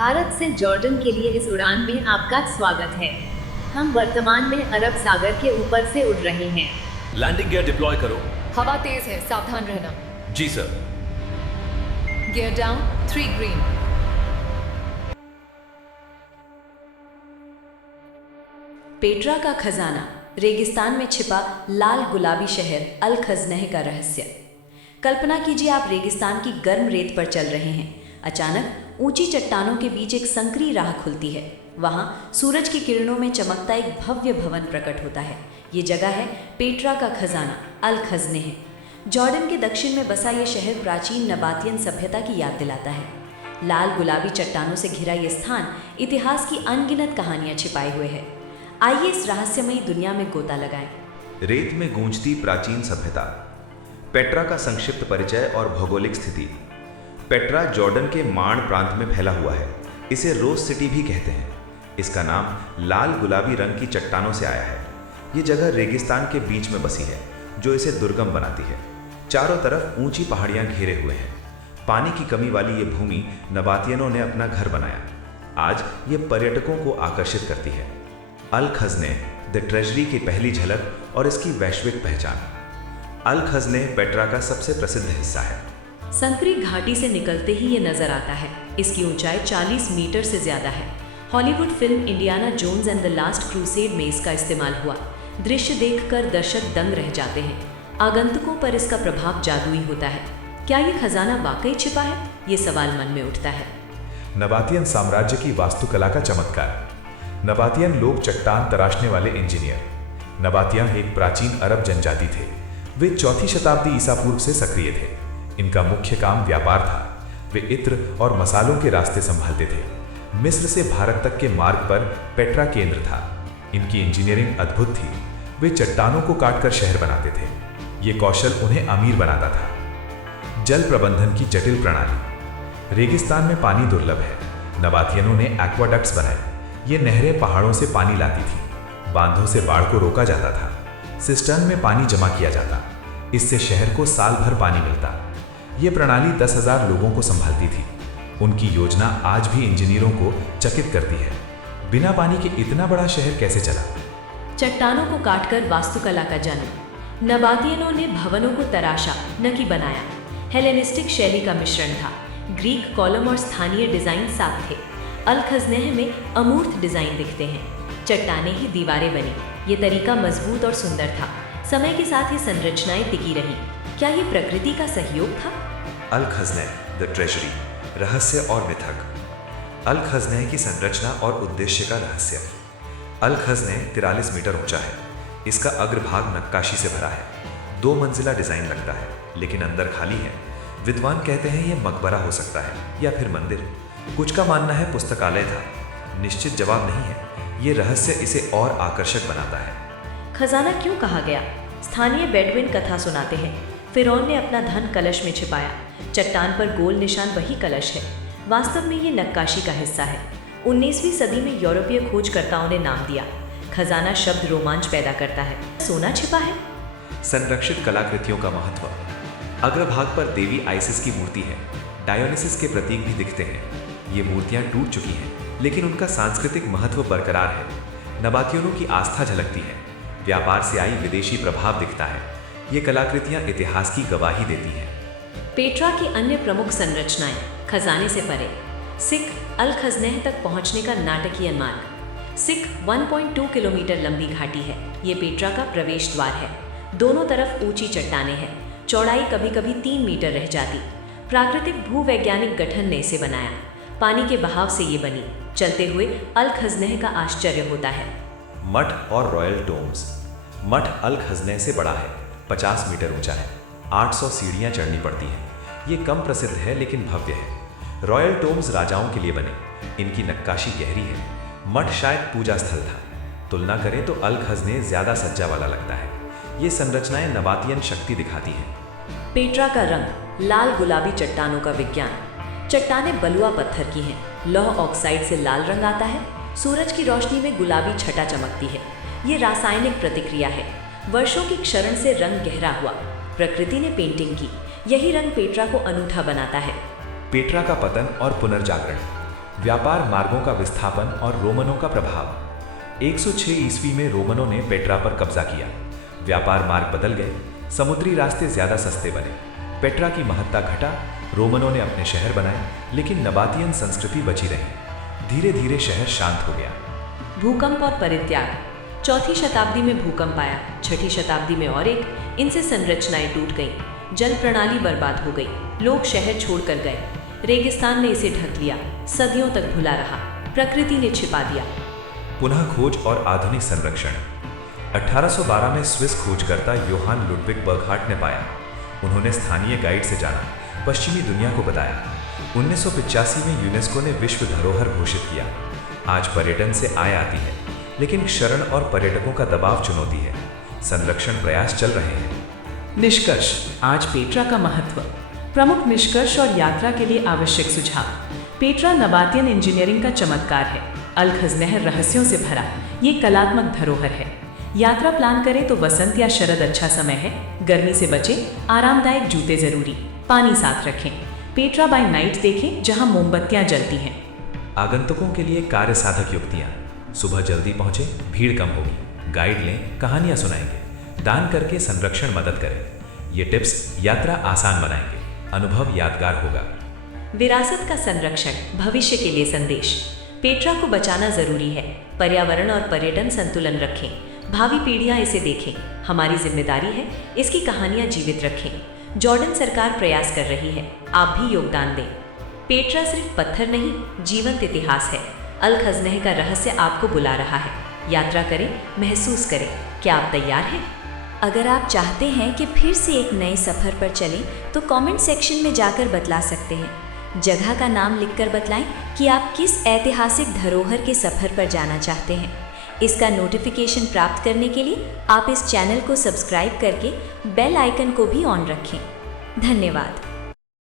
भारत से जॉर्डन के लिए इस उड़ान में आपका स्वागत है। हम वर्तमान में अरब सागर के ऊपर से उड़ रहे हैं। लैंडिंग गियर डिप्लॉय करो। हवा तेज है, सावधान रहना। जी sir. Gear down, 3 green. Petra का खजाना, रेगिस्तान में छिपा लाल गुलाबी शहर अल खज़नह का रहस्य। कल्पना कीजिए आप रेगिस्तान की गर्म रेत पर चल रहे हैं। अचानक ऊंची चट्टानों के बीच एक संकरी राह खुलती है। वहां सूरज की किरणों में चमकता एक भव्य भवन प्रकट होता है। ये जगह है पेट्रा का खजाना, अल खज़नह। जॉर्डन के दक्षिण में बसा ये शहर प्राचीन नबातियन सभ्यता की याद दिलाता है। लाल गुलाबी चट्टानों से घिरा ये स्थान इतिहास की अनगिनत कहानियां छिपाए हुए है। आइए इस रहस्यमयी दुनिया में गोता लगाएं। रेत में गूंजती प्राचीन सभ्यता। पेट्रा का संक्षिप्त परिचय और भौगोलिक स्थिति। पेट्रा जॉर्डन के माण प्रांत में फैला हुआ है। इसे रोज सिटी भी कहते हैं। इसका नाम लाल गुलाबी रंग की चट्टानों से आया है। ये जगह रेगिस्तान के बीच में बसी है, जो इसे दुर्गम बनाती है। चारों तरफ ऊंची पहाड़ियां घेरे हुए हैं। पानी की कमी वाली ये भूमि नबातियनों ने अपना घर बनाया। आज ये पर्यटकों को आकर्षित करती है। अल खज़नह, द ट्रेजरी की पहली झलक और इसकी वैश्विक पहचान। अल खज़नह पेट्रा का सबसे प्रसिद्ध हिस्सा है। संकरी घाटी से निकलते ही ये नजर आता है। इसकी ऊंचाई 40 मीटर से ज्यादा है। Hollywood film Indiana Jones and the last crusade में इसका इस्तेमाल हुआ। दृश्य देखकर दर्शक दंग रह जाते हैं। आगंतुकों पर इसका प्रभाव जादुई होता है। क्या ये खजाना वाकई छिपा है? ये सवाल मन में उठता है। नबातियन साम्राज्य की वास्तुकला का चमत्कार। नबातियन लोग चट्टान तराशने वाले इंजीनियर। नबातियन एक प्राचीन अरब जनजाति थे। वे 4वीं शताब्दी ईसा पूर्व से सक्रिय थे। इनका मुख्य काम व्यापार था। वे इत्र और मसालों के रास्ते संभालते थे। मिस्र से भारत तक के मार्ग पर पेट्रा केंद्र था। इनकी इंजीनियरिंग अद्भुत थी। वे चट्टानों को काटकर शहर बनाते थे। ये कौशल उन्हें अमीर बनाता था। जल प्रबंधन की जटिल प्रणाली। रेगिस्तान में पानी दुर्लभ है। नबातियनों ने एक्वाडक्ट्स बनाए। ये नहरें पहाड़ों से पानी लाती थी। बांधों से बाढ़ को रोका जाता था। सिस्टर्न में पानी जमा किया जाता। इससे शहर को साल भर पानी मिलता। ये प्रणाली 10,000 लोगों को संभालती थी। उनकी योजना आज भी इंजीनियरों को चकित करती है। बिना पानी के इतना बड़ा शहर कैसे चला? चट्टानों को काटकर वास्तुकला का जन्म। नबातियनों ने भवनों को तराशा, न कि बनाया। हेलेनिस्टिक शैली का मिश्रण था। ग्रीक कॉलम और स्थानीय डिजाइन साथ थे। अल खज़नह में अमूर्त डिजाइन दिखते हैं। चट्टानें ही दीवारें बनी। ये तरीका मजबूत और सुंदर था। समय के साथ ये संरचनाएं टिकी रहीं। क्या ये प्रकृति का सहयोग था? अल खज़नह, द ट्रेजरी, रहस्य और मिथक। अल खज़नह की संरचना और उद्देश्य का रहस्य। अल खज़नह 43 मीटर ऊंचा है। इसका अग्रभाग नक्काशी से भरा है। 2 मंजिला डिजाइन लगता है, लेकिन अंदर खाली है। विद्वान कहते हैं यह मकबरा हो सकता है या फिर मंदिर। कुछ का मानना है पुस्तकालय था। निश्चित जवाब नहीं है। ये रहस्य इसे और आकर्षक बनाता है। खजाना क्यों कहा गया? स्थानीय बेडविन कथा सुनाते हैं। फिरौन ने अपना धन कलश में छिपाया। चट्टान पर गोल निशान वही कलश है। वास्तव में ये नक्काशी का हिस्सा है। 19वीं सदी में यूरोपीय खोजकर्ताओं ने नाम दिया। खजाना शब्द रोमांच पैदा करता है। सोना छिपा है। संरक्षित कलाकृतियों का महत्व। अग्रभाग पर देवी आइसिस की मूर्ति है। डायोनिसिस के प्रतीक भी दिखते हैं। ये मूर्तियां टूट चुकी हैं, लेकिन उनका सांस्कृतिक महत्व बरकरार है। नबातियनों की आस्था झलकती है। व्यापार से आई विदेशी प्रभाव दिखता है। ये कलाकृतियां इतिहास की गवाही देती हैं। पेट्रा की अन्य प्रमुख संरचनाएं। खजाने से परे सिख अल खज़नह तक पहुंचने का नाटकीय मार्ग। सिख 1.2 किलोमीटर लंबी घाटी है। ये पेट्रा का प्रवेश द्वार है। दोनों तरफ ऊंची चट्टानें हैं। चौड़ाई कभी कभी 3 मीटर रह जाती। प्राकृतिक भूवैज्ञानिक गठन ने इसे बनाया। पानी के बहाव से ये बनी। चलते हुए अल खज़नह का आश्चर्य होता है। मठ और रॉयल टोम्स। मठ अल खज़नह से बड़ा है। 50 मीटर ऊंचा है। 800 सीढ़ियां चढ़नी पड़ती हैं। ये कम प्रसिद्ध है, लेकिन भव्य है। रॉयल टोम्स राजाओं के लिए बने। इनकी नक्काशी गहरी है। मठ शायद पूजा स्थल था। तुलना करें तो अल खज़नह ज्यादा सज्जा वाला लगता है। ये संरचनाएं नबातियन शक्ति दिखाती हैं। पेट्रा का रंग, लाल गुलाबी चट्टानों का विज्ञान। चट्टानें बलुआ पत्थर की हैं। लौह ऑक्साइड से लाल रंग आता है। सूरज की रोशनी में गुलाबी छटा चमकती है। ये रासायनिक प्रतिक्रिया है। वर्षों की क्षरण से रंग गहरा हुआ। प्रकृति ने पेंटिंग की। यही रंग पेट्रा को अनूठा बनाता है। पेट्रा का पतन और पुनर्जागरण। व्यापार मार्गों का विस्थापन और रोमनों का प्रभाव। 106 ईस्वी में रोमनों ने पेट्रा पर कब्जा किया। व्यापार मार्ग बदल गए, समुद्री रास्ते ज्यादा सस्ते बने, पेट्रा की महत्ता घटा। रोमनों ने अपने शहर बनाए, लेकिन नबातियन संस्कृति बची रही। धीरे धीरे शहर शांत हो गया। भूकंप और परित्याग। 4वीं शताब्दी में भूकंप आया, 6वीं शताब्दी में और एक। इनसे संरचनाएं टूट गईं, जल प्रणाली बर्बाद हो गई, लोग शहर छोड़कर गए। रेगिस्तान ने इसे ढक लिया, सदियों तक भुला रहा, प्रकृति ने छिपा दिया। पुनः खोज और आधुनिक संरक्षण। 1812 में स्विस खोजकर्ता योहान लुडविग बर्गहार्ट ने पाया। उन्होंने स्थानीय गाइड से जाना, पश्चिमी दुनिया को बताया। 1985 में यूनेस्को ने विश्व धरोहर घोषित किया। आज पर्यटन से आय आती है, लेकिन शरण और पर्यटकों का दबाव चुनौती है। संरक्षण प्रयास चल रहे हैं। निष्कर्ष। आज पेट्रा का महत्व। प्रमुख निष्कर्ष और यात्रा के लिए आवश्यक सुझाव। पेट्रा नबातियन इंजीनियरिंग का चमत्कार है। अल-खज़ नहर रहस्यों से भरा ये कलात्मक धरोहर है। यात्रा प्लान करें तो वसंत या शरद अच्छा समय है। गर्मी से बचें, आरामदायक जूते जरूरी, पानी साथ रखें। पेट्रा बाय नाइट देखें, जहां मोमबत्तियां जलती हैं। आगंतुकों के लिए कार्य साधक युक्तियाँ। सुबह जल्दी पहुँचे, भीड़ कम होगी। गाइड लें, कहानियाँ सुनाएंगे। दान करके संरक्षण मदद करें। ये टिप्स यात्रा आसान बनाएंगे, अनुभव यादगार होगा। विरासत का संरक्षण, भविष्य के लिए संदेश। पेट्रा को बचाना जरूरी है। पर्यावरण और पर्यटन संतुलन रखें, भावी पीढ़ियां इसे देखें। हमारी जिम्मेदारी है इसकी कहानियां जीवित रखें। जॉर्डन सरकार प्रयास कर रही है, आप भी योगदान दें। पेट्रा सिर्फ पत्थर नहीं, जीवंत इतिहास है। अल-खज़ नहर का रहस्य आपको बुला रहा है। यात्रा करें, महसूस करें। क्या आप तैयार हैं? अगर आप चाहते हैं कि फिर से एक नए सफ़र पर चलें तो कमेंट सेक्शन में जाकर बतला सकते हैं। जगह का नाम लिखकर बतलाएं कि आप किस ऐतिहासिक धरोहर के सफ़र पर जाना चाहते हैं। इसका नोटिफिकेशन प्राप्त करने के लिए आप इस चैनल को सब्सक्राइब करके बेल आइकन को भी ऑन रखें। धन्यवाद।